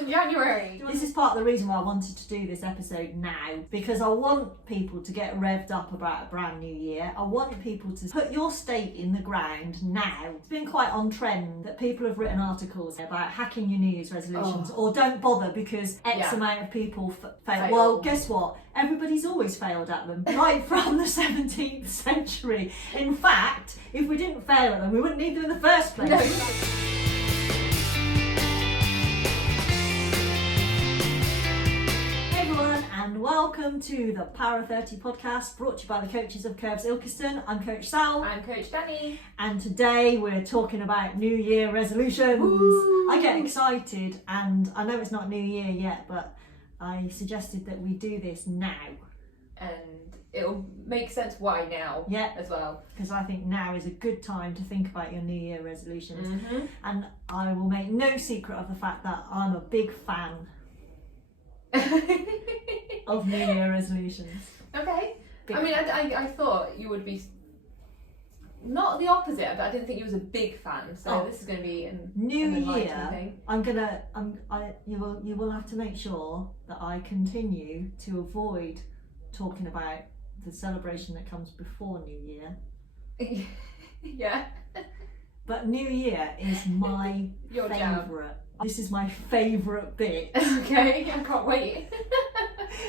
in January. This is part of the reason why I wanted to do this episode now, because I want people to get revved up about a brand new year. I want people to put your stake in the ground now. It's been quite on trend that people have written articles about hacking your New Year's resolutions, or don't bother because X amount of people fail. Well, guess what? Everybody's always failed at them, right from the 17th century. In fact, if we didn't fail at them, we wouldn't need them in the first place. No. And welcome to the Power 30 podcast, brought to you by the coaches of Curves Ilkeston. I'm Coach Sall. I'm Coach Danny. And today we're talking about New Year resolutions. Woo! I get excited, and I know it's not New Year yet, but I suggested that we do this now. And it'll make sense why now as well. Because I think now is a good time to think about your New Year resolutions. Mm-hmm. And I will make no secret of the fact that I'm a big fan of New Year resolutions. Okay. I thought you would be not the opposite, but I didn't think you was a big fan. So this is going to be an New Year. Thing. You will have to make sure that I continue to avoid talking about the celebration that comes before New Year. Yeah. But New Year is my favourite. This is my favourite bit. Okay, I can't wait.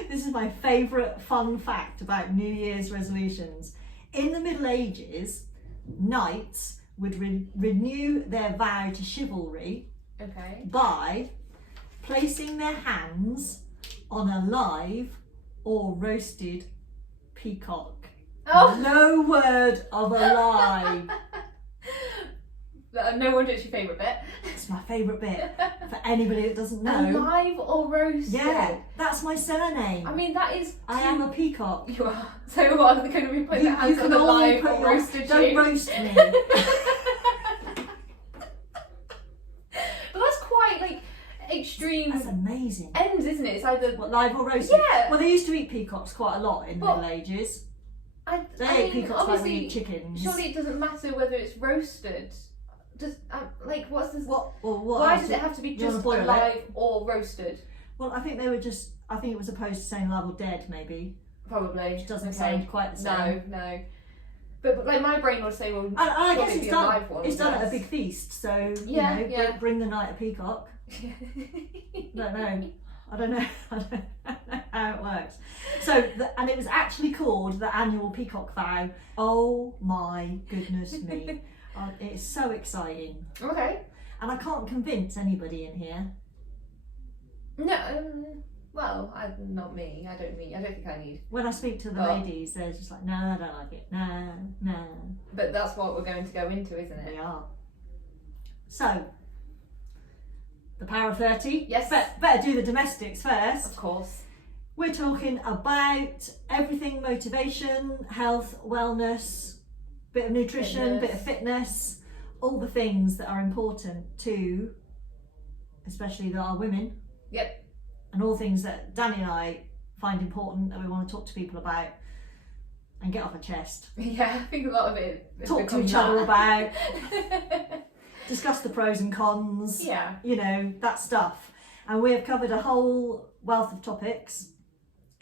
This is my favourite fun fact about New Year's resolutions. In the Middle Ages, knights would renew their vow to chivalry by placing their hands on a live or roasted peacock. Oh. No word of a lie. No wonder it's your favourite bit. It's my favourite bit. For anybody that doesn't know. Alive or roasted? Yeah, that's my surname. I mean, that is... I am a peacock. You are. So what, are they going to be putting their hands on alive or roasted? Don't roast me. But that's quite, extreme... That's amazing. Ends, isn't it? It's either... What, live or roasted? Yeah. Well, they used to eat peacocks quite a lot in the Middle Ages. They ate peacocks like we eat chickens. Surely it doesn't matter whether it's roasted. Does what's this? What why does it have to be just alive or roasted? Well, I think they were just. I think it was opposed to saying alive or dead, maybe. Probably. Which doesn't sound quite the same. No. But my brain would say, well, and I guess it's done. Alive one, it's done at a big feast, so bring the night a peacock. I don't know how it works. So, and it was actually called the Annual Peacock Vow. Oh my goodness me. It's so exciting. Okay. And I can't convince anybody in here. No, not me. I don't think I need. When I speak to the ladies, they're just like, no, I don't like it. No. But that's what we're going to go into, isn't it? We are. So, the Power 30. Yes. Better do the domestics first. Of course. We're talking about everything motivation, health, wellness, bit of nutrition, bit of fitness, all the things that are important to, especially our women. Yep. And all things that Danny and I find important that we want to talk to people about and get off our chest. Yeah, I think a lot of it. Talk to each other about. Discuss the pros and cons. Yeah. That stuff. And we have covered a whole wealth of topics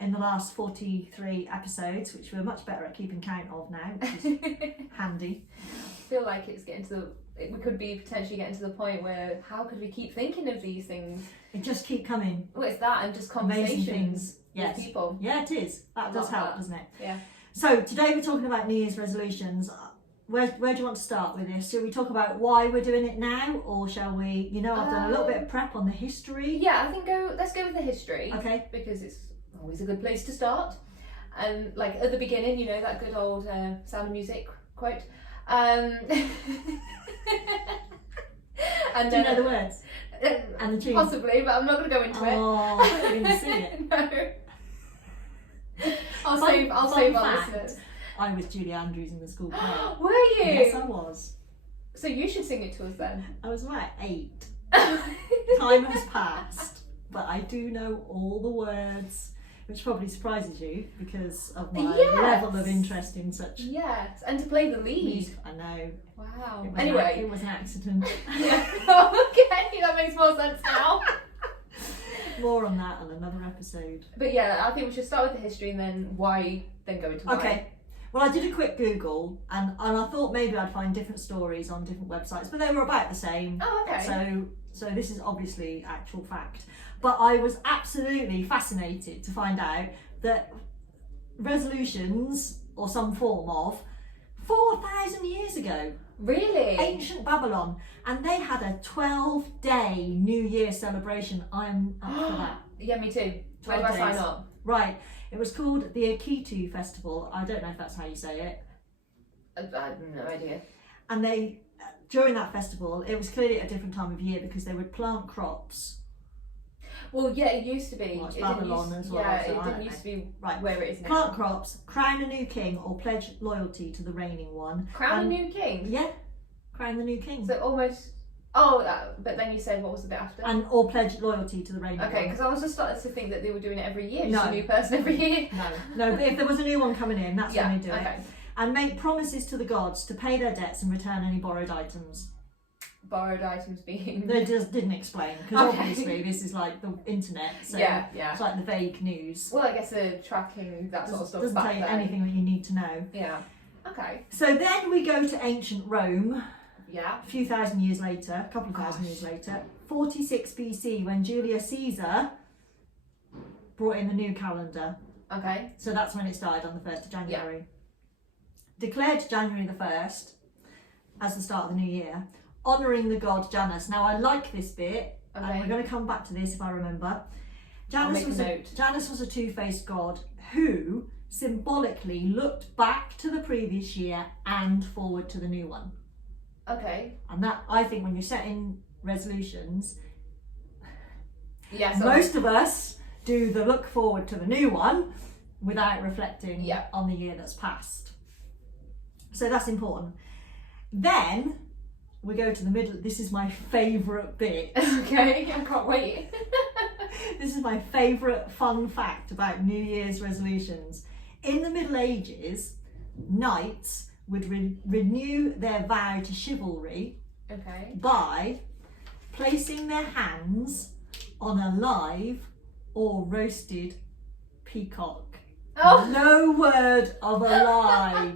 in the last 43 episodes, which we're much better at keeping count of now, which is handy. I feel like it's we could be potentially getting to the point where how could we keep thinking of these things? It just keep coming. Well, it's that and just conversations with people. Yeah, it is. That does help, doesn't it? Yeah. So today we're talking about New Year's resolutions. Where do you want to start with this? Shall we talk about why we're doing it now, or shall we? I've done a little bit of prep on the history. Yeah, I think let's go with the history. Okay. Because it's always a good place to start. And at the beginning, that good old Sound of Music quote. And do you know the words? And the tune? Possibly, but I'm not going to go into it. Oh, I didn't even see it. No. I'll save our listeners. I was Julie Andrews in the school play. Were you? Yes, I was. So you should sing it to us then. I was about 8. Time has passed, but I do know all the words, which probably surprises you because of my level of interest in such. Yes, and to play the lead. I know. Wow. It was an accident. Yeah. Okay, that makes more sense now. More on that on another episode. But yeah, I think we should start with the history and then why, then go into why. Okay. Well, I did a quick Google and I thought maybe I'd find different stories on different websites, but they were about the same. Oh, okay. So this is obviously actual fact. But I was absolutely fascinated to find out that resolutions, or some form of, 4,000 years ago. Really? Ancient Babylon. And they had a 12-day New Year celebration. I'm up for that. Yeah, me too. Where do 12 I sign days. up? Right. It was called the Akitu Festival. I don't know if that's how you say it. I have no idea. And they, during that festival, it was clearly at a different time of year because they would plant crops. Well, yeah, it used to be. Well, it's It didn't Babylon use- as well, Yeah, so it I didn't don't used to be Right. where it is now. Plant crops, crown a new king, or pledge loyalty to the reigning one. Crown a And- new king? Yeah, crown the new king. So almost... Oh, but then you said, what was the bit after? And or pledge loyalty to the reigning Okay, one. because I was just starting to think that they were doing it every year. No. Just a new person every year. No, but if there was a new one coming in, that's Yeah, when they do okay. it. And make promises to the gods to pay their debts and return any borrowed items. Borrowed items being... They just didn't explain, because Okay. obviously this is like the internet, so yeah. it's like the vague news. Well, I guess they're tracking that sort of stuff Doesn't back tell you then. anything that you need to know. Yeah. Okay. So then we go to ancient Rome, Yeah. a few thousand years later, a couple of thousand Gosh. years later, 46 BC, when Julius Caesar brought in the new calendar. Okay. So that's when it started, on the 1st of January. Declared January the 1st as the start of the new year, honouring the god Janus. Now I like this bit, and Okay. we're going to come back to this if I remember. I'll make a note. Janus was a two-faced god who symbolically looked back to the previous year and forward to the new one. Okay. And that, I think, when you're setting resolutions, Yeah. So most of us do the look forward to the new one without reflecting Yeah. on the year that's passed. So that's important. Then we go to the middle. This is my favourite bit. Okay. I can't wait. This is my favourite fun fact about New Year's resolutions. In the Middle Ages, knights would renew their vow to chivalry Okay. by placing their hands on a live or roasted peacock. Oh. No word of a lie.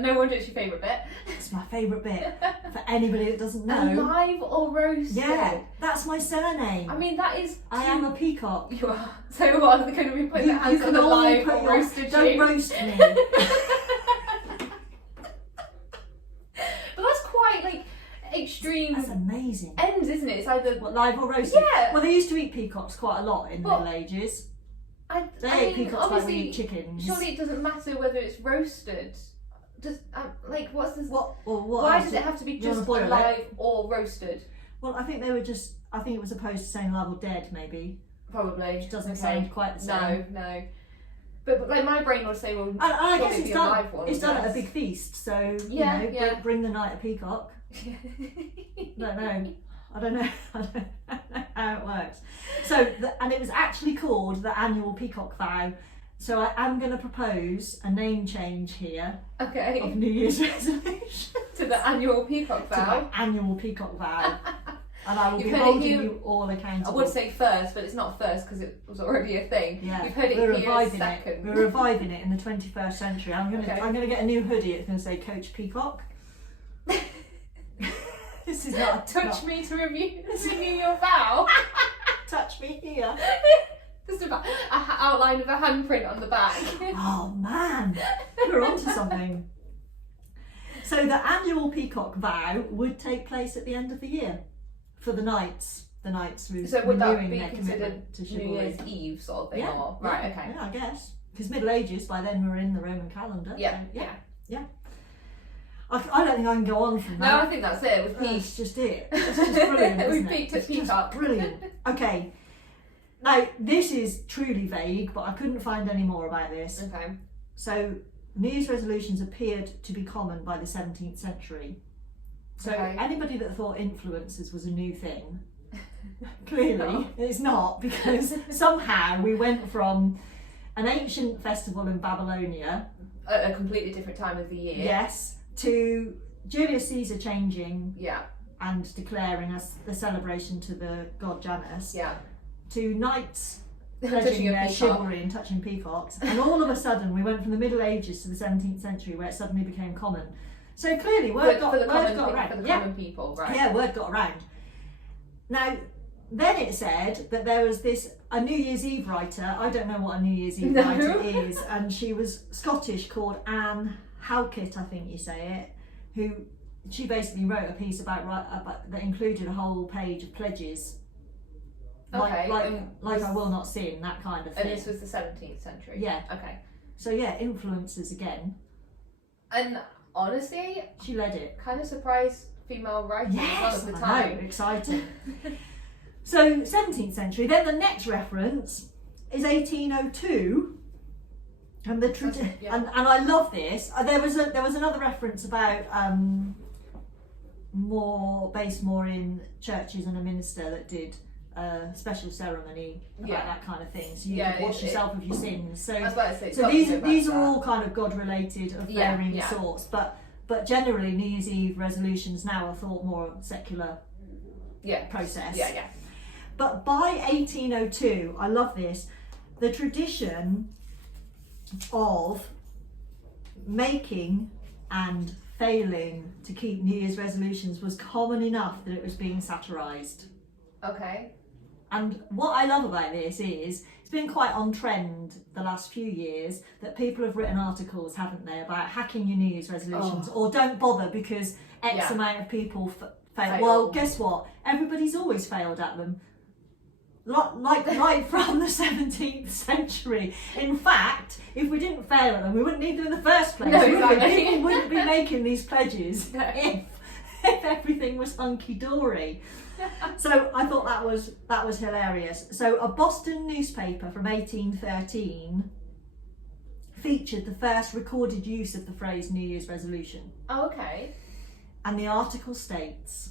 No wonder it's your favourite bit. It's my favourite bit. For anybody that doesn't know. Alive or roasted? Yeah, that's my surname. I mean, that is. I am a peacock. You are. So what are they going to be putting their hands on the all live put or your- roasted Don't you? roast me. But that's quite like extreme That's amazing. ends, isn't it? It's either. What, live or roasted? Yeah. Well, they used to eat peacocks quite a lot in the But- Middle Ages. I They ate mean, peacocks like we obviously, eat chickens. surely it doesn't matter whether it's roasted. Just like, what's this? What? Or what? Why else? does it have to be You wanna just boil it? alive or roasted? Well, I think they were just. I think it was opposed to saying live or dead, maybe. Probably. Which doesn't Okay. sound quite the same. No. But like my brain would say, well, And I surely guess it'd it's be a done. live one, It's done at a yes. big feast, so Yeah, you know, yeah. bring the night a peacock. Don't know. I don't know. I don't know how it works. So, and it was actually called the Annual Peacock Vow. So I am going to propose a name change here Okay. of New Year's resolution To the Annual Peacock to Vow. the Annual Peacock Vow, and I will You've be heard it holding here- you all accountable. I would say first, but it's not first because it was already a thing. Yeah, You've heard it we're here reviving second. it. We're reviving it in the 21st century. I'm Okay. gonna get a new hoodie. It's gonna say Coach Peacock. This is not Touch me to renew your vow. touch me here. Just about an outline of a handprint on the back. Oh man, we're onto something. So the Annual Peacock Vow would take place at the end of the year for the knights. The knights So would that renewing be their considered commitment to New chivalry. Year's Eve sort of thing? Yeah, Or, right, yeah, okay. Yeah, I guess. Because Middle Ages, by then we're in the Roman calendar. Yeah, so, yeah. I don't think I can go on from No, that. I think that's it. We've That's peaked. just it. It's just brilliant, We've isn't it? peaked at It's just Peacock. brilliant. Okay. Now, this is truly vague, but I couldn't find any more about this. Okay. So, New Year's resolutions appeared to be common by the 17th century. So, Okay. anybody that thought influencers was a new thing, clearly No. it's not, because somehow we went from an ancient festival in Babylonia, At a completely different time of the year. yes, to Julius Caesar changing Yeah. and declaring as the celebration to the god Janus, to knights pledging their chivalry and touching peacocks, and all of a sudden we went from the Middle Ages to the 17th century where it suddenly became common. So clearly word got around. For the common people, right? Yeah, word got around. Now, then it said that there was a New Year's Eve writer, I don't know what a New Year's Eve writer is, and she was Scottish, called Anne Halkett, I think you say it, she basically wrote a piece about that included a whole page of pledges. Okay. Like I will not sin, that kind of thing. And this was the 17th century? Yeah. Okay. So yeah, influencers again. And honestly, she led it. Kind of surprised female writers at the time. I know, exciting. So 17th century, then the next reference is 1802. And and I love this. There was another reference about based more in churches and a minister that did a special ceremony about that kind of thing, so you could wash yourself of your sins. So, these are all kind of God related of varying sorts, but generally New Year's Eve resolutions now are thought more secular process. But by 1802, I love this, the tradition of making and failing to keep New Year's resolutions was common enough that it was being satirised. Okay. And what I love about this is it's been quite on trend the last few years that people have written articles, haven't they, about hacking your New Year's resolutions or don't bother because X amount of people fail. Well, guess what? Everybody's always failed at them. Like from the 17th century. In fact, if we didn't fail at them, we wouldn't need them in the first place. No, exactly. People wouldn't be making these pledges if everything was hunky-dory. So I thought that was hilarious. So a Boston newspaper from 1813 featured the first recorded use of the phrase New Year's resolution. Oh, okay. And the article states,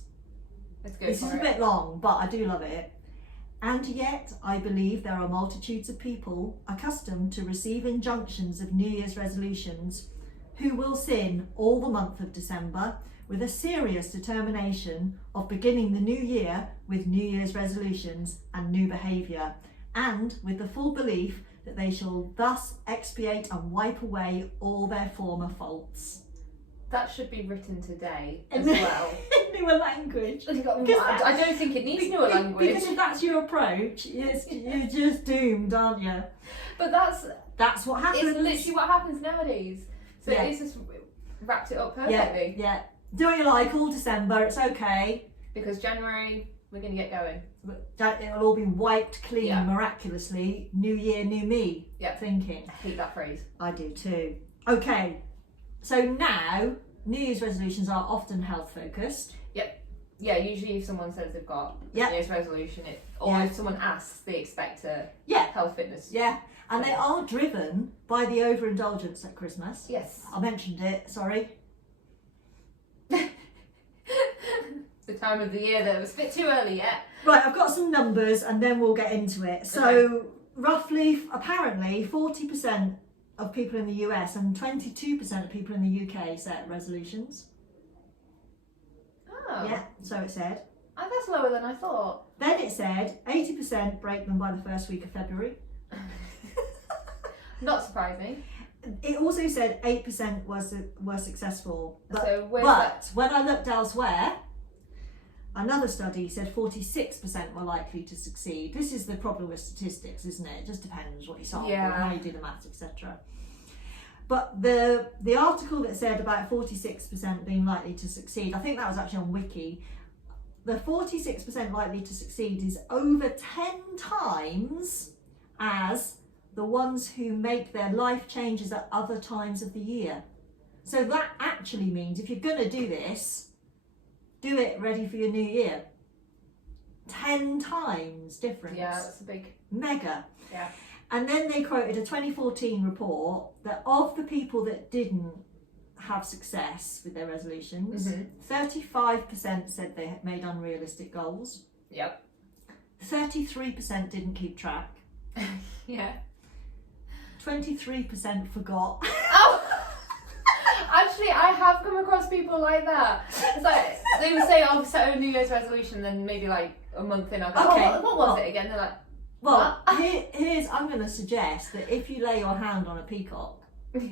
this is a bit long, but I do love it. And yet, I believe there are multitudes of people accustomed to receive injunctions of New Year's resolutions who will sin all the month of December with a serious determination of beginning the new year with New Year's resolutions and new behaviour, and with the full belief that they shall thus expiate and wipe away all their former faults. That should be written today as well. Newer language. I don't think it needs newer language. Because if that's your approach, you're just doomed, aren't you? But that's what happens. It's literally what happens nowadays. So it's just wrapped it up perfectly. Yeah. Do what you like all December, it's okay. Because January, we're going to get going. It'll all be wiped clean miraculously. New year, new me thinking. I hate that phrase. I do too. Okay, so now New Year's resolutions are often health focused. Yep. Yeah, usually if someone says they've got a New Year's resolution, if someone asks, they expect a health fitness. Yeah, and they are driven by the overindulgence at Christmas. Yes. I mentioned it, sorry. The time of the year that was a bit too early yet. Right, I've got some numbers and then we'll get into it. So roughly, apparently 40% of people in the US and 22% of people in the UK set resolutions. Oh. Yeah, so it said. Oh, that's lower than I thought. Then it said 80% break them by the first week of February. Not surprising. It also said 8% were successful. But when I looked elsewhere, another study said 46% were likely to succeed. This is the problem with statistics, isn't it? It just depends what you sample, how you do the maths, etc. But the article that said about 46% being likely to succeed, I think that was actually on Wiki. The 46% likely to succeed is over 10 times as the ones who make their life changes at other times of the year. So that actually means if you're going to do this, do it ready for your new year. 10 times difference. Yeah, that's a big... Mega. Yeah. And then they quoted a 2014 report that of the people that didn't have success with their resolutions, 35% said they had made unrealistic goals. Yep. 33% didn't keep track. Yeah. 23% forgot. Oh! I'm Actually, I have come across people like that. It's like they would say, "I'll set a New Year's resolution," then maybe like a month in, I'll go, Okay, "Oh, what was it again?" They're like, well, here's I'm going to suggest that if you lay your hand on a peacock,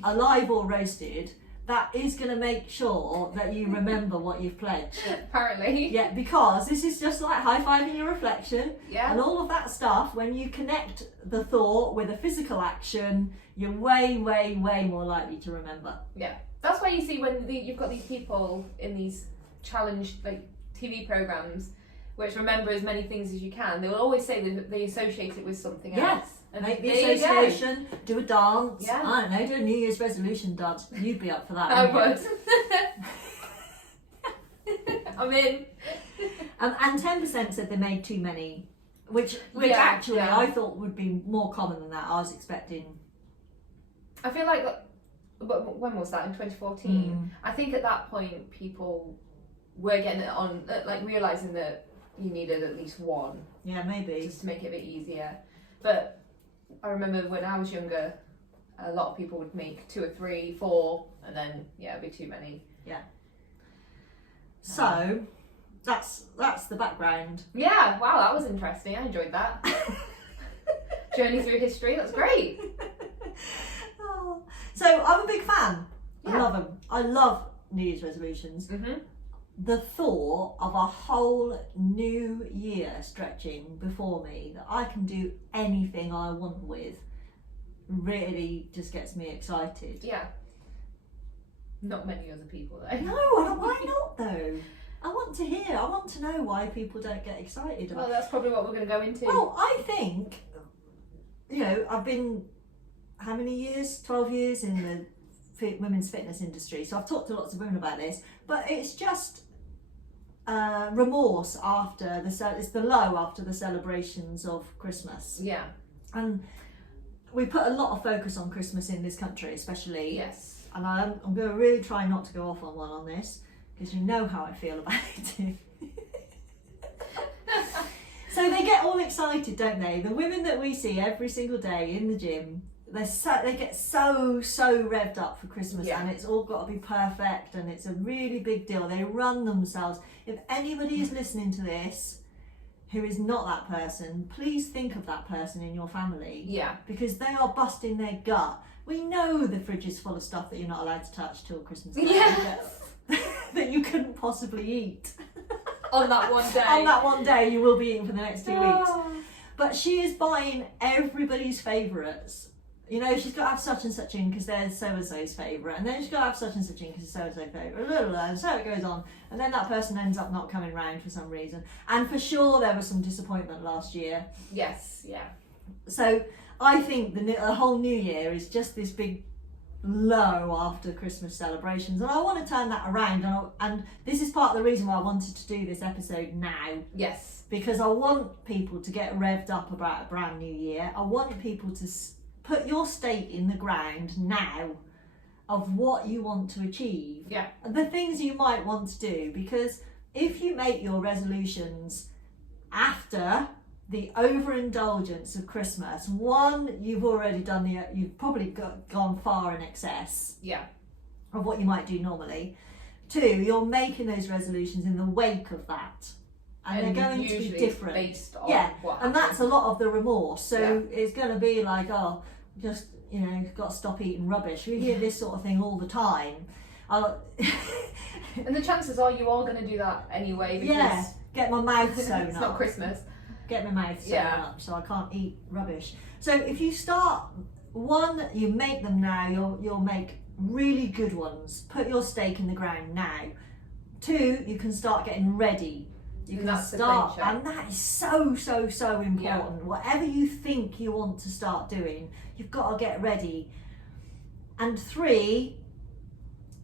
alive or roasted, that is going to make sure that you remember what you've pledged. Apparently. Yeah, because this is just like high-fiving your reflection. Yeah. And all of that stuff, when you connect the thought with a physical action, you're way, way, way more likely to remember. Yeah. That's why you see when you've got these people in these challenge like TV programs, which remember as many things as you can. They will always say that they associate it with something else. And make the there you go. association, do a dance. Yeah. I don't know, do a New Year's resolution dance. You'd be up for that. I wouldn't would. I'm in. And 10% said they made too many, which Yeah, actually yeah. I thought would be more common than that. I was expecting. I feel like, but when was that? In 2014. I think at that point people were getting it on, like realising that you needed at least one. Yeah, maybe. Just to make it a bit easier. But I remember when I was younger, a lot of people would make 2 or 3, 4, and then it'd be too many. Yeah. So that's the background. Yeah, wow, that was interesting. I enjoyed that. Journey through history, that's great. Oh. So I'm a big fan. I Yeah. love them. I love New Year's resolutions. Mm-hmm. The thought of a whole new year stretching before me that I can do anything I want with really just gets me excited. Yeah. Not many other people though. No, why not though? I want to hear, I want to know why people don't get excited about Well, that's probably what we're going to go into. Well, I think, I've been, how many years? 12 years in the women's fitness industry. So I've talked to lots of women about this, but it's just remorse after it's the low after the celebrations of Christmas. Yeah. And we put a lot of focus on Christmas in this country, especially. Yes. And I'm going to really try not to go off on one on this, because you know how I feel about it. So they get all excited, don't they? The women that we see every single day in the gym, they get so revved up for Christmas, and it's all got to be perfect, and it's a really big deal. They run themselves. If anybody is listening to this who is not that person, please think of that person in your family. Yeah. Because they are busting their gut. We know the fridge is full of stuff that you're not allowed to touch till Christmas Day. Yes. That you couldn't possibly eat. On that one day. On that one day you will be eating for the next 2 weeks. Oh. But she is buying everybody's favourites. She's got to have such and such in because they're so-and-so's favourite. And then she's got to have such and such in because it's so-and-so's favourite. And so it goes on. And then that person ends up not coming round for some reason. And for sure there was some disappointment last year. Yes, yeah. So I think the whole New Year is just this big low after Christmas celebrations, and I want to turn that around, and this is part of the reason why I wanted to do this episode now. Yes. Because I want people to get revved up about a brand new year. I want people to put your stake in the ground now of what you want to achieve. Yeah. And the things you might want to do, because if you make your resolutions after the overindulgence of Christmas, one, you've already done you've probably gone far in excess of what you might do normally. Two, you're making those resolutions in the wake of that, and they're going to be different. Based on what and that's a lot of the remorse. So Yeah. it's going to be like, oh, just got to stop eating rubbish. We hear this sort of thing all the time. And the chances are you are going to do that anyway, because get my mouth sewn it's up. not Christmas. Get my mouth sewn up so I can't eat rubbish. So if you start, one, you make them now, you'll make really good ones. Put your stake in the ground now. Two, you can start getting ready. You And can that's start, adventure. and that is so important. Yeah. Whatever you think you want to start doing, you've got to get ready. And three,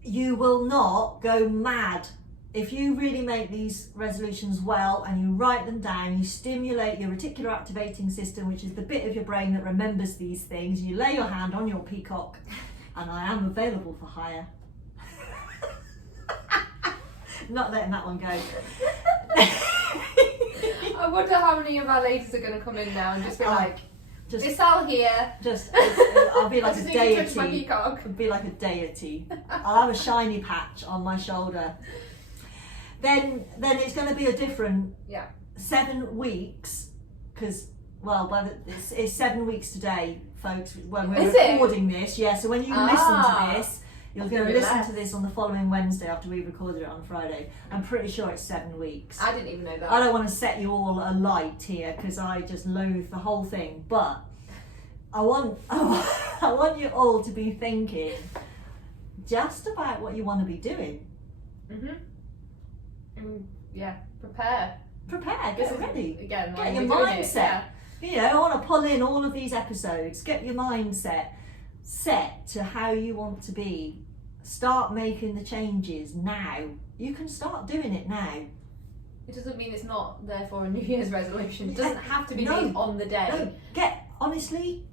you will not go mad. If you really make these resolutions well and you write them down, you stimulate your reticular activating system, which is the bit of your brain that remembers these things. You lay your hand on your peacock, and I am available for hire. Not letting that one go. I wonder how many of our ladies are going to come in now and just be like, It's Sal here. I'll be like a deity. My peacock. I'll be like a deity. I'll have a shiny patch on my shoulder. Then it's going to be a different 7 weeks, because it's 7 weeks today, folks, when we're recording this. Yeah, so when you listen to this, you're going to listen to this on the following Wednesday after we recorded it on Friday. I'm pretty sure it's 7 weeks. I didn't even know that. I don't want to set you all alight here because I just loathe the whole thing, but I want you all to be thinking just about what you want to be doing. Prepare, get ready. Again, get your mindset. You know, I want to pull in all of these episodes. Get your mindset set to how you want to be. Start making the changes now. You can start doing it now. It doesn't mean it's not therefore a New Year's resolution. It doesn't have to be made on the day. No.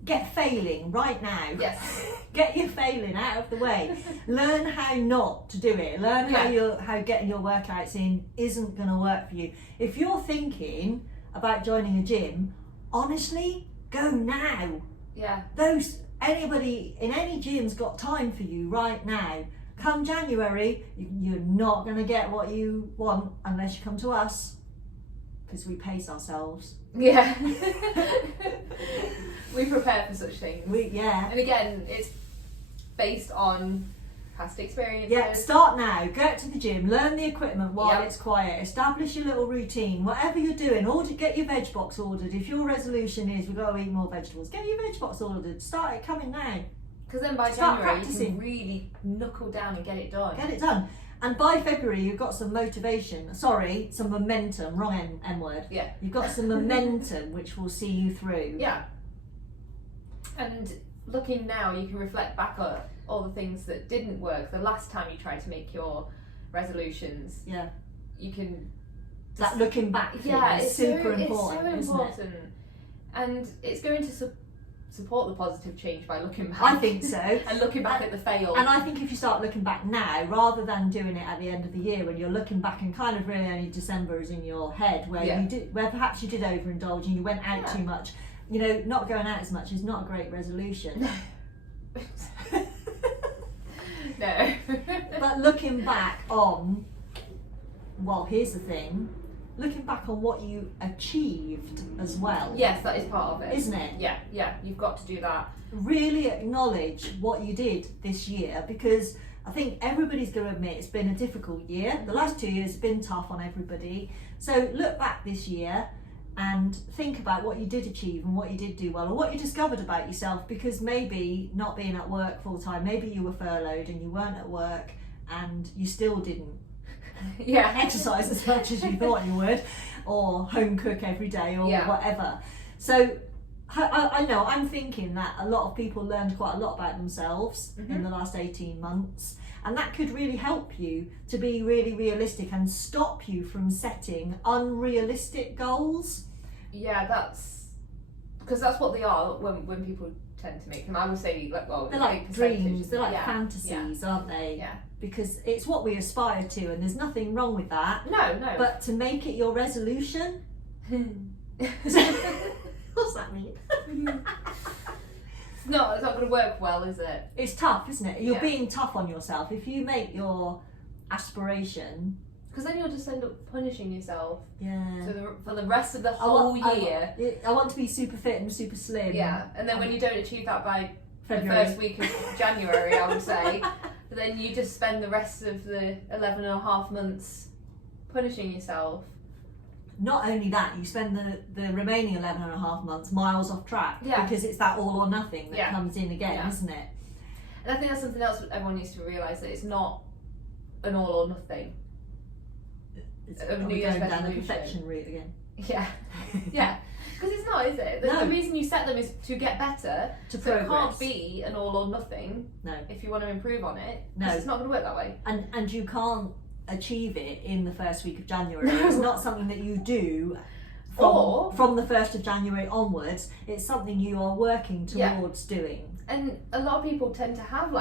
Get failing right now. Yes. Get your failing out of the way. Learn how not to do it. Learn how getting your workouts in isn't going to work for you. If you're thinking about joining a gym, honestly, go now. Yeah. Anybody in any gym's got time for you right now. Come January, you're not going to get what you want unless you come to us, because we pace ourselves. Yeah. We prepare for such things. And again, it's based on past experiences. Yeah, start now. Go out to the gym, learn the equipment while it's quiet, establish your little routine. Whatever you're doing, get your veg box ordered. If your resolution is we've got to eat more vegetables, get your veg box ordered. Start it coming now. Because then by January you can really knuckle down and get it done. Get it done. And by February you've got some motivation. Sorry, some momentum. Wrong M word. Yeah. You've got some momentum which will see you through. Yeah. And looking now, you can reflect back on all the things that didn't work the last time you tried to make your resolutions. Yeah. You can. That looking back thing is super important. It's so important. And it's going to support the positive change by looking back. I think so. And looking back at the fail. And I think if you start looking back now, rather than doing it at the end of the year when you're looking back and kind of really only December is in your head, where perhaps you did overindulge and you went out too much. You know, not going out as much is not a great resolution. No. But looking back on, here's the thing. Looking back on what you achieved as well. Yes, that is part of it. Isn't it? Yeah, you've got to do that. Really acknowledge what you did this year, because I think everybody's going to admit it's been a difficult year. The last 2 years have been tough on everybody. So look back this year and think about what you did achieve and what you did do well, or what you discovered about yourself, because maybe not being at work full time, maybe you were furloughed and you weren't at work and you still didn't exercise as much as you thought you would, or home cook every day, or whatever. So I know I'm thinking that a lot of people learned quite a lot about themselves in the last 18 months, and that could really help you to be really realistic and stop you from setting unrealistic goals. Yeah, that's because that's what they are when people tend to make them. I would say they're like dreams, they're like fantasies, aren't they? Yeah. Because it's what we aspire to, and there's nothing wrong with that. No. But to make it your resolution, what's that mean? It's not going to work well, is it? It's tough, isn't it? You're being tough on yourself. If you make your aspiration, because then you'll just end up punishing yourself. Yeah. So for the rest of the whole year. I want to be super fit and super slim. Yeah, and then when you don't achieve that by February. The first week of January, I would say, then you just spend the rest of the 11 and a half months punishing yourself. Not only that, you spend the remaining 11 and a half months miles off track, because it's that all or nothing that comes in again, isn't it? And I think that's something else that everyone needs to realise, that it's not an all or nothing. Are we going down the perfection route again? Yeah. Because it's not, is it? The reason you set them is to get better. To so progress. It can't be an all or nothing. No. If you want to improve on it. No. It's not going to work that way. And you can't achieve it in the first week of January. No. It's not something that you do from the 1st of January onwards. It's something you are working towards doing. And a lot of people tend to have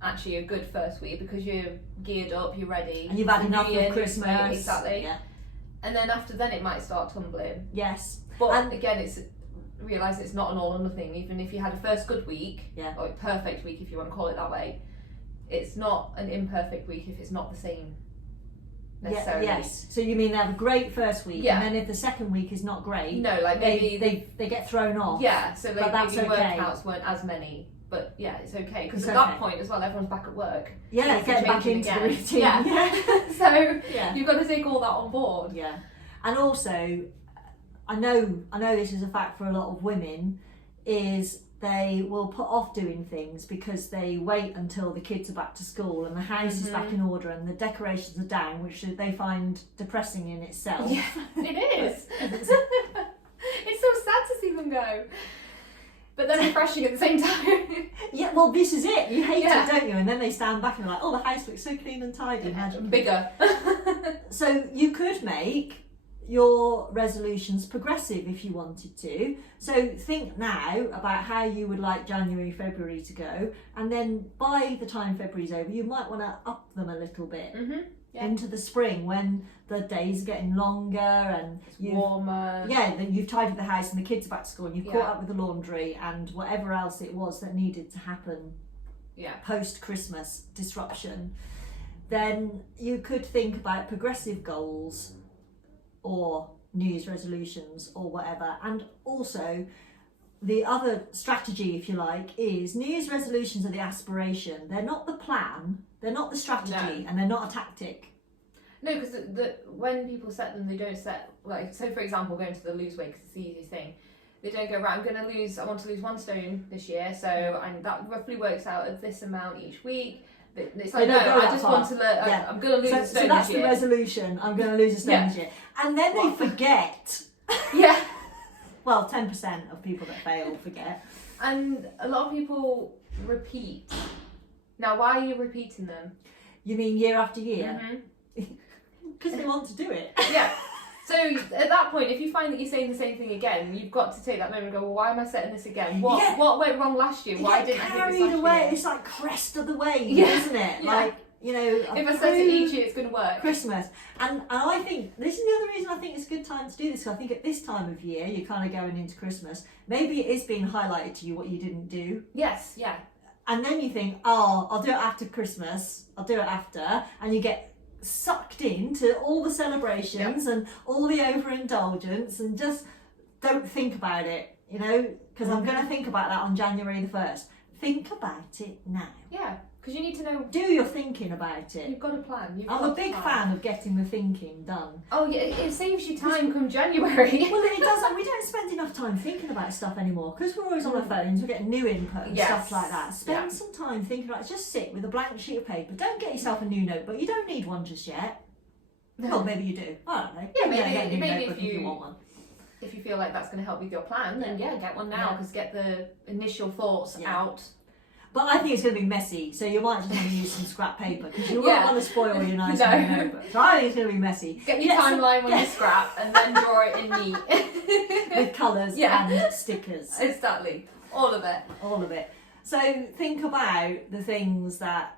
actually a good first week because you're geared up, you're ready. And you've had enough of Christmas. Exactly. Yeah. And then after then it might start tumbling. Yes. But again, realise it's not an all or nothing. Even if you had a first good week, Yeah. or a perfect week if you want to call it that way, it's not an imperfect week if it's not the same necessarily. Yes. So you mean they have a great first week, Yeah. and then if the second week is not great, No, like maybe they get thrown off. yeah. So like But that's maybe okay. workouts weren't as many. But yeah, it's okay because It's at that okay. point as well, everyone's back at work. Yeah, Things are get back changing into the again. routine. Yeah. So Yeah. you've got to take all that on board. Yeah. And also, I know this is a fact for a lot of women, is they will put off doing things because they wait until the kids are back to school and the house is back in order and the decorations are down, which they find depressing in itself. Yeah, it is. It's so sad to see them go. But then refreshing at the same time. Yeah, well, this is it. You hate Yeah. it, don't you? And then they stand back and they're like, oh, the house looks so clean and tidy. Bigger. So you could make your resolutions progressive if you wanted to. So think now about how you would like January, February to go, and then by the time February's over, you might want to up them a little bit into the spring when the days are getting longer and warmer. Yeah, then you've tidied the house and the kids are back to school and you've caught Yeah. up with the laundry and whatever else it was that needed to happen post-Christmas disruption. Then you could think about progressive goals or New Year's resolutions or whatever. And also the other strategy, if you like, is New Year's resolutions are the aspiration. They're not the plan, they're not the strategy, and they're not a tactic. No, because when people set them, they don't set, like, so for example, going to the lose weight, because it's the easiest thing. They don't go, right, I want to lose 1 stone this year, so that roughly works out at this amount each week. But it's like, no, I just want to learn, I'm going to lose a stone so that's this year. the resolution, I'm going to lose a stone this year. And then they forget. Yeah. Well, 10% of people that fail forget. And a lot of people repeat. Now, why are you repeating them? You mean year after year? Mm-hmm. Because they want to do it. Yeah. So at that point, if you find that you're saying the same thing again, you've got to take that moment and go, well, why am I setting this again? What went wrong last year? Why didn't I hit this carried last away. year? It's like crest of the wave, Yeah. isn't it? Yeah. Like, you know, If I set it each year, it's going to work. Christmas. And I think this is the other reason I think it's a good time to do this. 'Cause I think at this time of year, you're kind of going into Christmas. Maybe it is being highlighted to you what you didn't do. Yes, yeah. And then you think, oh, I'll do it after Christmas. I'll do it after. And you get sucked into all the celebrations and all the overindulgence and just don't think about it, you know, because I'm going to think about that on January the 1st. Think about it now. Yeah, because you need to know. Do your thinking about it. You've got a plan. I'm a big fan of getting the thinking done. Oh yeah, it saves you time come January. Well, it doesn't. We don't spend enough time thinking about stuff anymore because we're always on our phones. We're getting new input and stuff like that. Spend some time thinking about it. Just sit with a blank sheet of paper. Don't get yourself a new notebook. You don't need one just yet. Well, maybe you do. I don't know. Yeah, get a new maybe notebook if you want one. If you feel like that's going to help with your plan, then get one now because get the initial thoughts out. But I think it's going to be messy, so you might just want to use some scrap paper because you won't want to spoil your nice new notebook. So I think it's going to be messy. Get your timeline on your scrap and then draw it in neat. With colours and stickers. Exactly. All of it. All of it. So think about the things that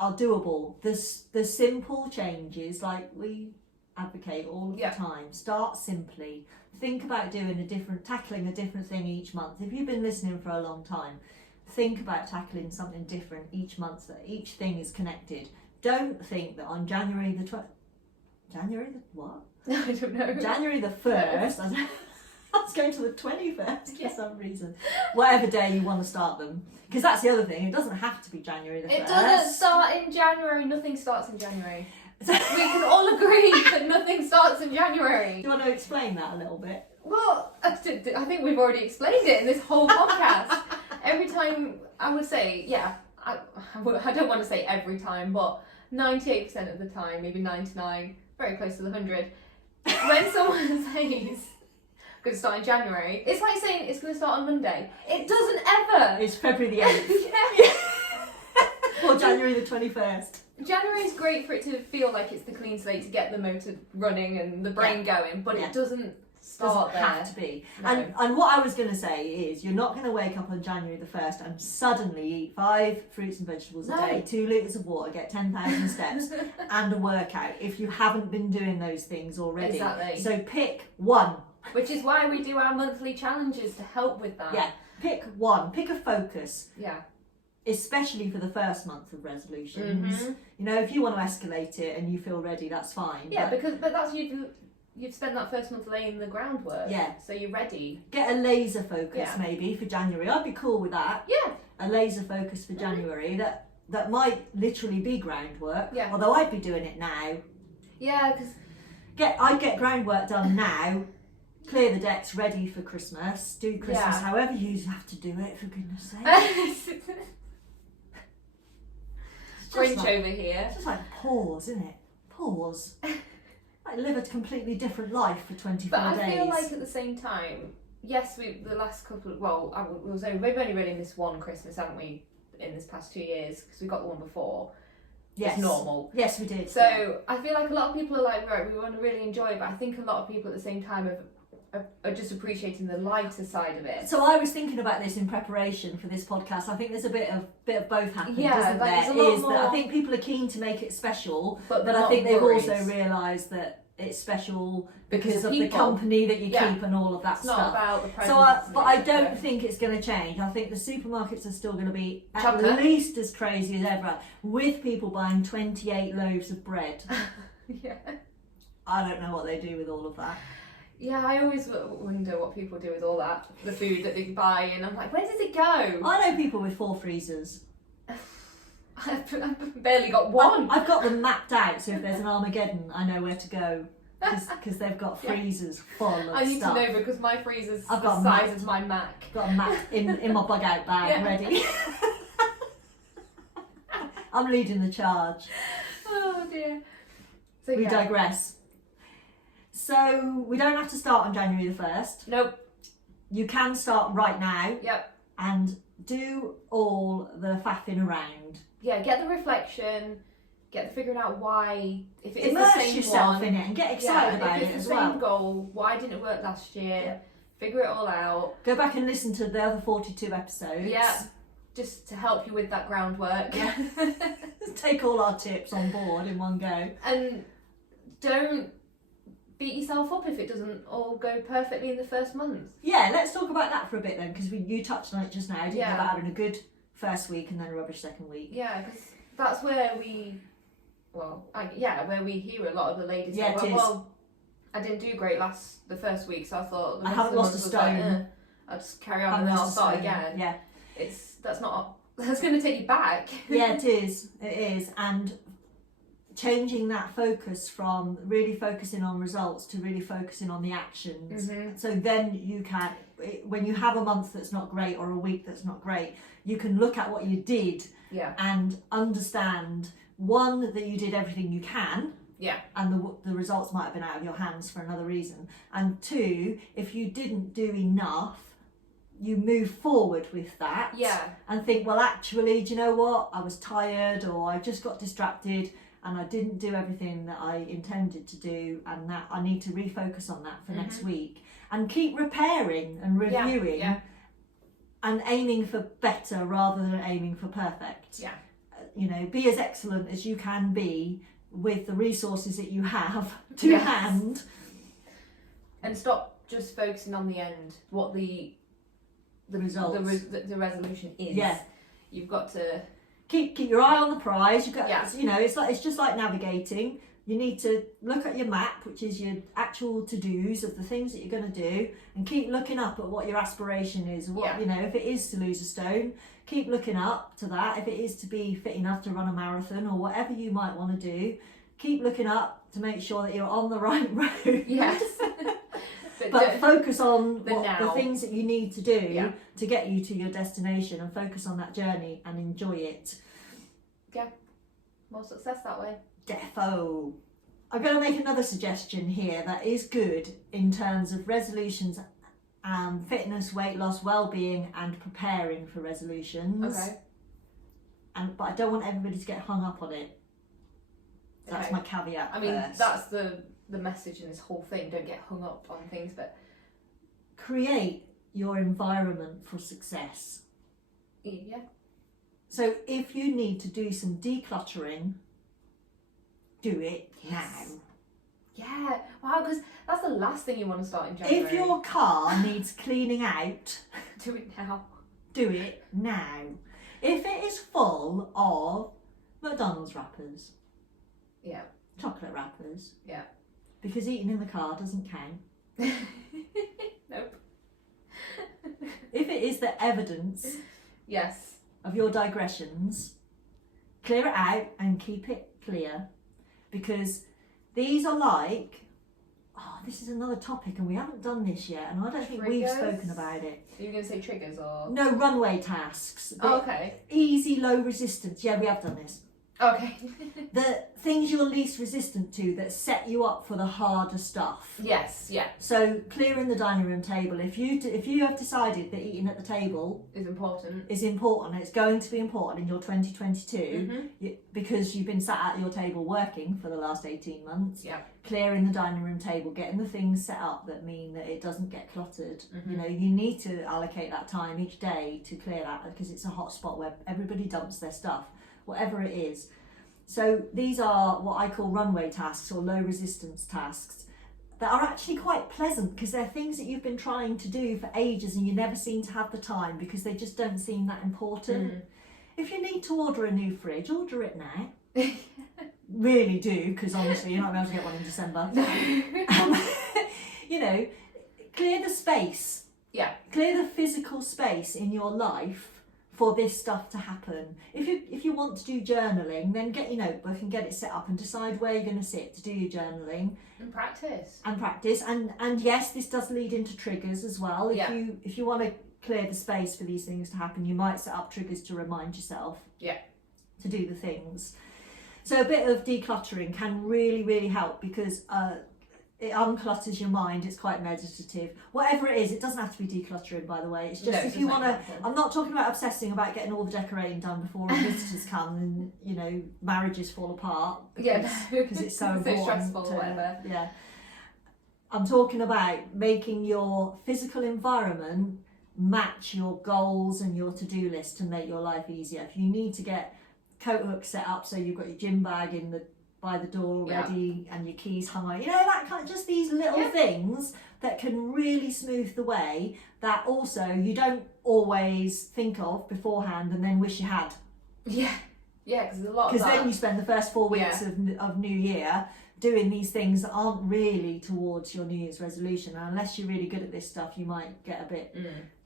are doable. The simple changes, like we advocate all of the time. Start simply. Think about tackling a different thing each month. If you've been listening for a long time, think about tackling something different each month so that each thing is connected. Don't think that on January the 1st, I was going to the 21st for some reason. Whatever day you want to start them. Because that's the other thing, it doesn't have to be January the 1st. It doesn't start in January, nothing starts in January. We can all agree that nothing starts in January. Do you want to explain that a little bit? Well, I think we've already explained it in this whole podcast. Every time, I would say, I don't want to say every time, but 98% of the time, maybe 99, very close to the 100, when someone says, going to start in January, it's like saying it's going to start on Monday. It doesn't ever. It's February the 8th. Or January the 21st. January is great for it to feel like it's the clean slate to get the motor running and the brain going, but it doesn't start doesn't have to be. No. And what I was going to say is you're not going to wake up on January the 1st and suddenly eat 5 fruits and vegetables a day, 2 litres of water, get 10,000 steps and a workout if you haven't been doing those things already. Exactly. So pick one. Which is why we do our monthly challenges to help with that. Yeah, pick one, pick a focus. Yeah. Especially for the first month of resolutions. You know, if you want to escalate it and you feel ready, that's fine. Yeah, but that's you've spent that first month laying the groundwork. Yeah. So you're ready. Get a laser focus maybe for January. I'd be cool with that. Yeah. A laser focus for January that might literally be groundwork. Yeah. Although I'd be doing it now. Yeah, because I'd get groundwork done now. Clear the decks ready for Christmas. Do Christmas however you have to do it, for goodness sake. Grinch over here. It's just like pause, isn't it? Pause. Like live a completely different life for 24 but days. I feel like at the same time, yes, the last couple of, we've only really missed one Christmas, haven't we, in this past 2 years, because we got the one before. Yes. It's normal. Yes, we did. So I feel like a lot of people are like, right, we want to really enjoy it, but I think a lot of people at the same time are just appreciating the lighter side of it. So I was thinking about this in preparation for this podcast. I think there's a bit of both happening, yeah, isn't there? I think people are keen to make it special, but I think they've also realised that it's special because of the company that you keep and all of that stuff. It's not about the presents. But I don't think it's going to change. I think the supermarkets are still going to be at least as crazy as ever, with people buying 28 loaves of bread. Yeah. I don't know what they do with all of that. Yeah, I always wonder what people do with all that, the food that they buy, and I'm like, where does it go? I know people with 4 freezers. I've barely got one. I've got them mapped out, so if there's an Armageddon, I know where to go, because they've got freezers full of stuff. I need to know because my freezer's the size of my Mac. Got a map in my bug out bag ready. I'm leading the charge. Oh dear. So we digress. So we don't have to start on January the 1st. Nope. You can start right now. Yep. And do all the faffing around. Yeah, get the reflection, get the figuring out why, if it immerse is the same yourself one, in it and get excited about it as well. If it's the same goal, why didn't it work last year? Yeah. Figure it all out. Go back and listen to the other 42 episodes. Yeah, just to help you with that groundwork. Yeah. Take all our tips on board in one go. And don't beat yourself up if it doesn't all go perfectly in the first month. Yeah, let's talk about that for a bit then, because you touched on it just now, didn't you, about having a good first week and then a rubbish second week. Yeah, because that's where where we hear a lot of the ladies say, well, I didn't do great the first week, so I thought I haven't lost a stone. I'll just carry on and then I'll start again. Yeah, that's going to take you back. Yeah, it is, and changing that focus from really focusing on results to really focusing on the actions. So then you can, when you have a month that's not great or a week that's not great, you can look at what you did and understand, one, that you did everything you can, and the results might have been out of your hands for another reason, and two, if you didn't do enough, you move forward with that and think, well, actually, do you know what, I was tired, or I just got distracted and I didn't do everything that I intended to do, and that I need to refocus on that for next week, and keep repairing and reviewing and aiming for better rather than aiming for perfect. You know, be as excellent as you can be with the resources that you have to hand, and stop just focusing on the end, what the results, the resolution is. You've got to keep your eye on the prize. You've got, you know, it's just like navigating. You need to look at your map, which is your actual to-dos of the things that you're going to do, and keep looking up at what your aspiration is. What you know, if it is to lose a stone, keep looking up to that. If it is to be fit enough to run a marathon or whatever you might want to do, keep looking up to make sure that you're on the right road. Yes. But focus on the things that you need to do to get you to your destination, and focus on that journey and enjoy it. Yeah, more success that way. Defo. I'm going to make another suggestion here that is good in terms of resolutions, fitness, weight loss, well-being, and preparing for resolutions. Okay. But I don't want everybody to get hung up on it. That's my caveat. I mean, that's the message in this whole thing. Don't get hung up on things, but create your environment for success. Yeah. So if you need to do some decluttering, do it now. Yeah, wow, because that's the last thing you want to start in January. If your car needs cleaning out, do it now. do it now. If it is full of McDonald's wrappers, Yeah. chocolate wrappers, Yeah. because eating in the car doesn't count. Nope. If it is the evidence Yes. of your digressions, clear it out and keep it clear, because these are like, this is another topic and we haven't done this yet, and I don't think we've Triggers? spoken about it. Are you going to say triggers or? No, runway tasks. Oh, okay. Easy, low resistance. Yeah, we have done this. Okay. The things you're least resistant to that set you up for the harder stuff. Yes, yeah. So clearing the dining room table. If you have decided that eating at the table Is important. is important, it's going to be important in your 2022 Mm-hmm. because you've been sat at your table working for the last 18 months. Yeah. Clearing the dining room table, getting the things set up that mean that it doesn't get cluttered. Mm-hmm. You know, you need to allocate that time each day to clear that, because it's a hot spot where everybody dumps their stuff, whatever it is. So these are what I call runway tasks or low resistance tasks that are actually quite pleasant, because they're things that you've been trying to do for ages and you never seem to have the time because they just don't seem that important. If you need to order a new fridge, order it now. Really do, because honestly you're not going to be able to get one in December. You know, clear the space. Yeah. Clear the physical space in your life for this stuff to happen. If you want to do journaling, then get your notebook and get it set up and decide where you're going to sit to do your journaling. And practice. And yes, this does lead into triggers as well. Yeah. If you want to clear the space for these things to happen, you might set up triggers to remind yourself. Yeah. To do the things. So a bit of decluttering can really, really help, because it unclutters your mind. It's quite meditative. Whatever it is, it doesn't have to be decluttering, by the way. It's just if you want to. I'm not talking about obsessing about getting all the decorating done before visitors come and, you know, marriages fall apart. Because it's so important. Stressful or whatever. Yeah. I'm talking about making your physical environment match your goals and your to-do list to make your life easier. If you need to get coat hooks set up so you've got your gym bag by the door ready and your keys hung on, you know, that kind of, just these little things that can really smooth the way, that also you don't always think of beforehand and then wish you had. Yeah, because there's a lot of that. Because then you spend the first 4 weeks of New Year doing these things that aren't really towards your New Year's resolution, and unless you're really good at this stuff you might get a bit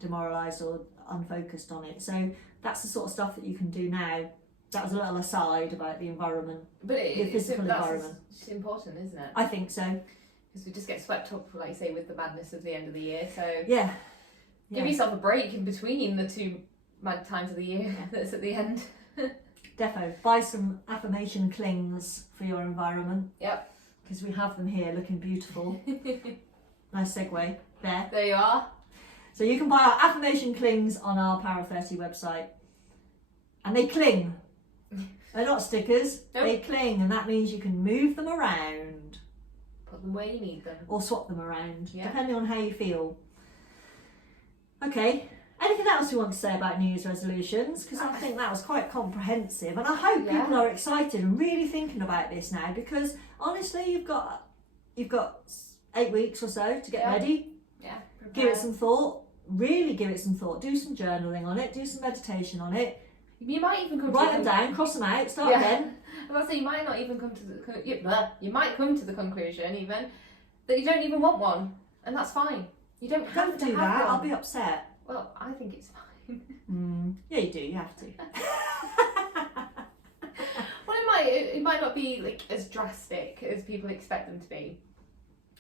demoralised or unfocused on it. So that's the sort of stuff that you can do now. That was a little aside about the environment, but the physical environment. It's important, isn't it? I think so. Because we just get swept up, like you say, with the madness of the end of the year. So Yeah. give yourself a break in between the two mad times of the year that's at the end. Defo. Buy some affirmation clings for your environment. Yep. Because we have them here looking beautiful. Nice segue there. There you are. So you can buy our affirmation clings on our Power of 30 website. And they cling. They're not stickers. Nope. They cling, and that means you can move them around. Put them where you need them. Or swap them around, Yeah. depending on how you feel. Okay. Anything else you want to say about New Year's resolutions? Because I think that was quite comprehensive, and I hope people are excited and really thinking about this now, because honestly you've got 8 weeks or so to get ready. Yeah. Give it some thought. Really give it some thought. Do some journaling on it. Do some meditation on it. You might even come write them down, cross them out, start again. I was say you might not even come to the you might come to the conclusion even that you don't even want one, and that's fine. You don't have to do have that. one. I'll be upset. Well, I think it's fine. Yeah, you do. You have to. Well, it might not be like as drastic as people expect them to be.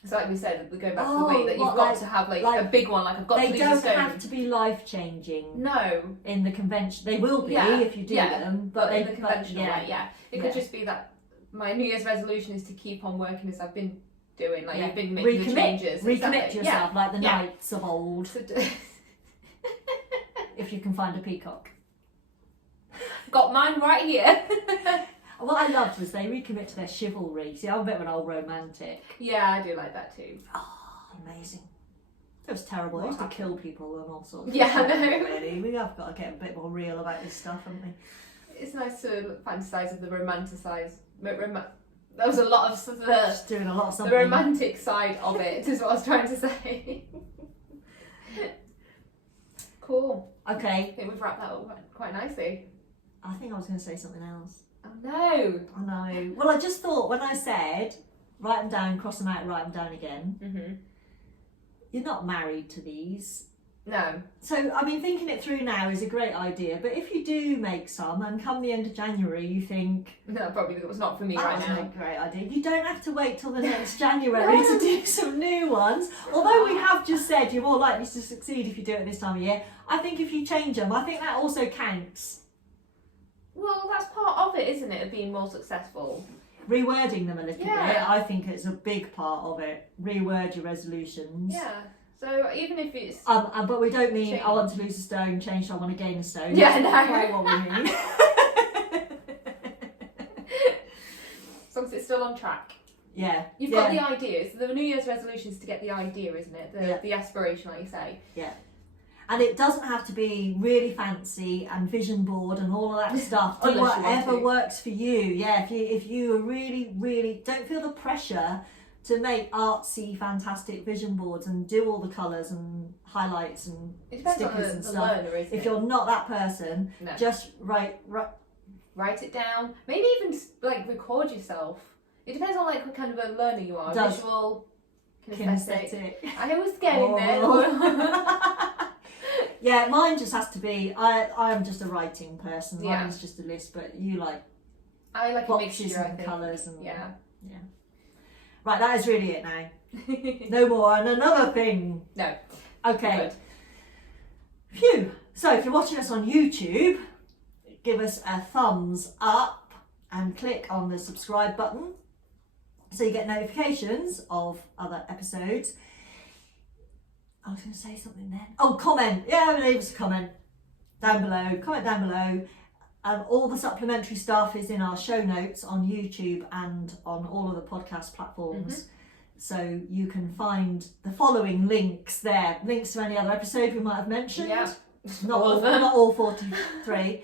So, like we said, we go back to the way that you've got to have like a big one. Like I've got to They leave a don't stone. have to be life changing. No. In the convention, they will be if you do them. But in the conventional way, it could Yeah. just be that my New Year's resolution is to keep on working as I've been doing. Like you've been Recommit. making the changes. Recommit to yourself, like the knights of old. So If you can find a peacock. got mine right here. What I loved was they recommit to their chivalry. See, I'm a bit of an old romantic. Yeah, I do like that too. Oh, amazing. It was terrible. They used to kill people and all sorts. Yeah, I know. Really, we have got to get a bit more real about this stuff, haven't we? It's nice to fantasise of the There was a lot of Just doing a lot of the something. romantic side of it, is what I was trying to say. Cool. Okay. I think we've wrapped that up quite nicely. I think I was going to say something else. Oh no! I know. Well, I just thought when I said write them down, cross them out, write them down again, you're not married to these. No. So, I mean, thinking it through now is a great idea, but if you do make some and come the end of January you think, No, probably it was not for me that right wasn't now. a great idea, you don't have to wait till the next January to do some new ones. Although we have just said you're more likely to succeed if you do it this time of year, I think if you change them, I think that also counts. Well, that's part of it, isn't it, of being more successful? Rewording them a little Yeah. bit, I think it's a big part of it. Reword your resolutions. Yeah. So even if it's... But we don't mean Change. I want to lose a stone, change I want to gain a stone. Yeah, That's no. not quite what we mean. As long as it's still on track. Yeah. You've got the ideas. The New Year's resolution is to get the idea, isn't it? The aspiration, like you say. Yeah. And it doesn't have to be really fancy and vision board and all of that stuff. Do Unless you want whatever to. works for you. Yeah, if you are really don't feel the pressure to make artsy, fantastic vision boards and do all the colours and highlights and It depends on stickers and the stuff. learner, isn't If it? you're not that person, No. just write Write it down. Maybe even like record yourself. It depends on like what kind of a learner you are. Does. Visual, kinesthetic. kinesthetic. I was getting there. Yeah, mine just has to be. I am just a writing person. Yeah. Mine's just a list, but you like I like a boxes mixture, I and think. colours and Yeah. Right, that is really it now. No more. And another thing. No. Okay. Good. Phew. So if you're watching us on YouTube, give us a thumbs up and click on the subscribe button so you get notifications of other episodes. I was going to say something then. Oh, comment. Yeah, leave us a comment down below. Comment down below. All the supplementary stuff is in our show notes on YouTube and on all of the podcast platforms. So you can find the following links there. Links to any other episode we might have mentioned. Yeah. Not All all, of them. not all 43.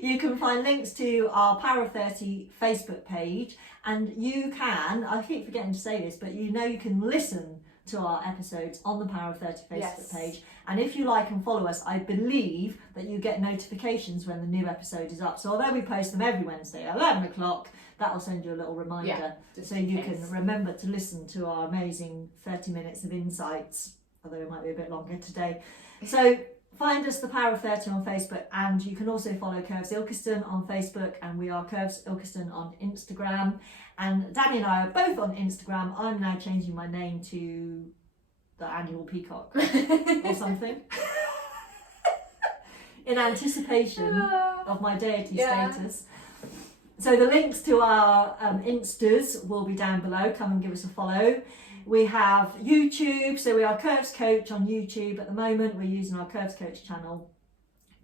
You can find links to our Power of 30 Facebook page, and you can, I keep forgetting to say this, but you can listen to our episodes on the Power of 30 Facebook Yes. page. And if you like and follow us, I believe that you get notifications when the new episode is up. So although we post them every Wednesday at 11 o'clock, that will send you a little reminder. Yeah, just so in you case. can remember to listen to our amazing 30 minutes of insights, although it might be a bit longer today. So find us, the Power of 30 on Facebook, and you can also follow Curves Ilkeston on Facebook, and we are Curves Ilkeston on Instagram. And Danny and I are both on Instagram. I'm now changing my name to the Annual Peacock or something. In anticipation of my deity status. So the links to our Instas will be down below. Come and give us a follow. We have YouTube, so we are Curves Coach on YouTube at the moment. We're using our Curves Coach channel.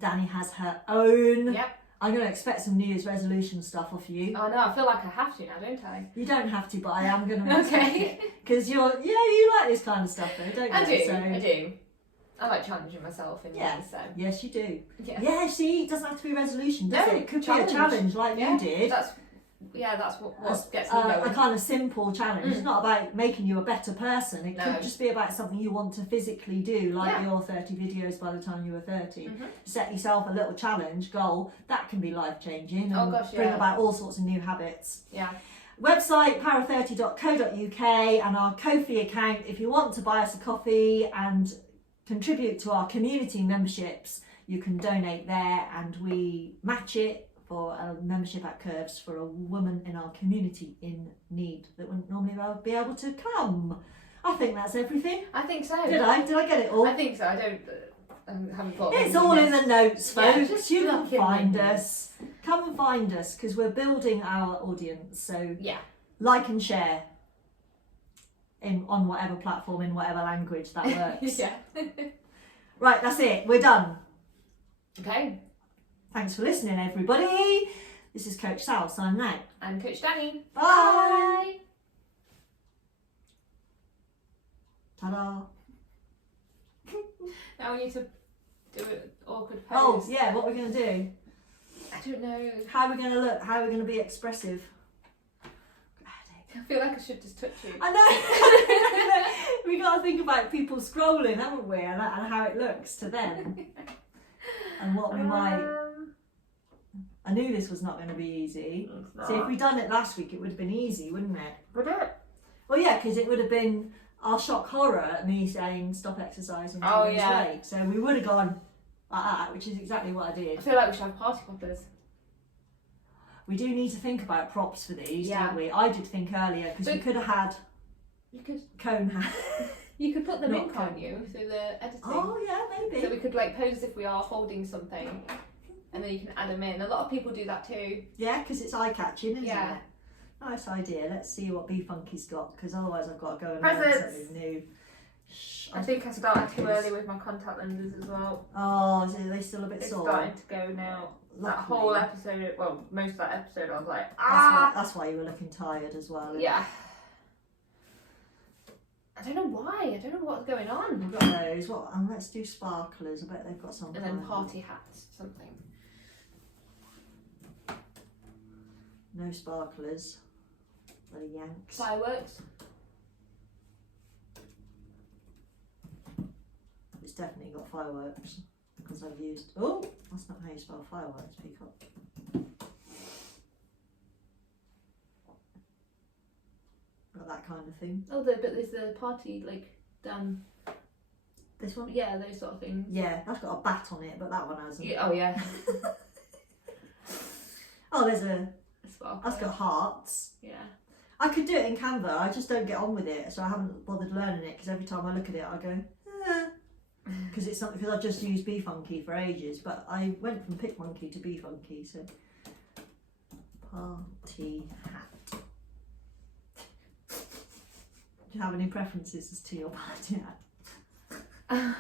Danny has her own. Yep. I'm going to expect some New Year's resolution stuff off you. Oh no, I feel like I have to now, don't I? You don't have to, but I am going to expect Okay. it. Because you like this kind of stuff though, don't you? I do. So, I do. I like challenging myself in Yeah. ways, so yes, you do. yeah. Yeah, see, it doesn't have to be a resolution, does No, it? It could challenge. be a challenge like Yeah, you did. That's what gets me A going. kind of simple challenge. It's not about making you a better person. It No. could just be about something you want to physically do, like Yeah. your 30 videos by the time you were 30. Mhm. Set yourself a little challenge, goal, that can be life changing and Oh, gosh, bring yeah. about all sorts of new habits. Yeah. Website power30.co.uk and our Ko-fi account if you want to buy us a coffee and contribute to our community memberships. You can donate there and we match it for a membership at Curves for a woman in our community in need that wouldn't normally be able to come. I think that's everything. I think so. Did I get it all? I think so. I haven't thought. of It's anything all in else. the notes, Yeah, folks. just You can look in find the us. Come and find us because we're building our audience. So Yeah. like and share on whatever platform, in whatever language that works. Yeah. Right, that's it. We're done. Okay. Thanks for listening, everybody. This is Coach Sall signing out. And Coach Danny. Bye. Ta-da. Now we need to do an awkward Oh, pose. yeah, what we're going to do? I don't know. How are we going to look? How are we going to be expressive? I feel like I should just touch you. I know. We got to think about people scrolling, haven't we? And how it looks to them. And what we might... I knew this was not going to be easy. See, if we'd done it last week, it would have been easy, wouldn't it? Would it? Well, yeah, because it would have been our shock horror at me saying stop exercising until it's late. So we would have gone like that, which is exactly what I did. I feel like we should have party poppers. We do need to think about props for these, Yeah. don't we? I did think earlier, because we could have had You could cone hat. you could put them Not in, can't you, through the editing? Oh, yeah, maybe. So we could like pose as if we are holding something, and then you can add them in. A lot of people do that too. Yeah, because it's eye-catching, isn't Yeah. it? Nice idea. Let's see what Be Funky's got, because otherwise I've got to go and learn Presents! something new. Shh, I think I started too early with my contact lenses as well. Oh, are they still a bit It's sore? starting to go now. That Luckily. whole episode, well, most of that episode, I was like, That's why you were looking tired as well. Yeah. I don't know why. I don't know what's going on. We've got those. What? And let's do sparklers. I bet they've got some. And then kind. party hats, something. No sparklers. Bloody Yanks. Fireworks. It's definitely got fireworks because I've used. Oh, that's not how you spell fireworks, Peacock. Got that kind of thing. Oh, but there's the party like done. This one? Yeah, those sort of things. Yeah, that's got a bat on it, but that one hasn't. Yeah, oh yeah. Oh, there's a. Sparkle. That's got hearts. Yeah. I could do it in Canva. I just don't get on with it, so I haven't bothered learning it. Because every time I look at it, I go, because it's not because I've just used Be Funky for ages. But I went from Pick Monkey to Be Funky, so party hat. Do you have any preferences as to your party hat?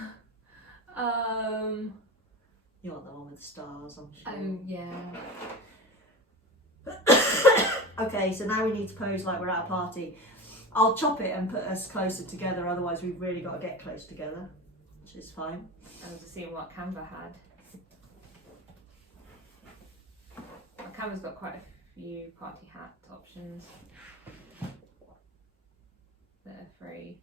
You want the one with the stars, I'm sure. Oh yeah. Okay, so now we need to pose like we're at a party. I'll chop it and put us closer together, otherwise we've really got to get close together, which is fine. I was just seeing what Canva had. Well, Canva's got quite a few party hat options that are free.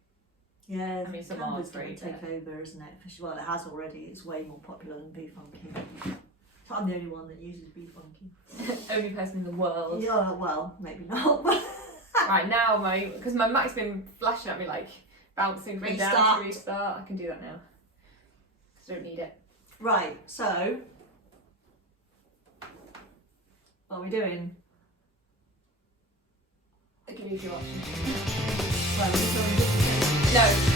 Yeah, I mean, some are Canva's free, going to take but- over, isn't it? Well, it has already. It's way more popular than Be Funky. So I'm the only one that uses Be Funky. Only person in the world. Yeah, well, maybe not. Right now, because my Mac's been flashing at me like bouncing me down Restart. to restart. I can do that now. Because I don't need it. Right, so what are we doing? I'll give you two options. Well, we're doing No.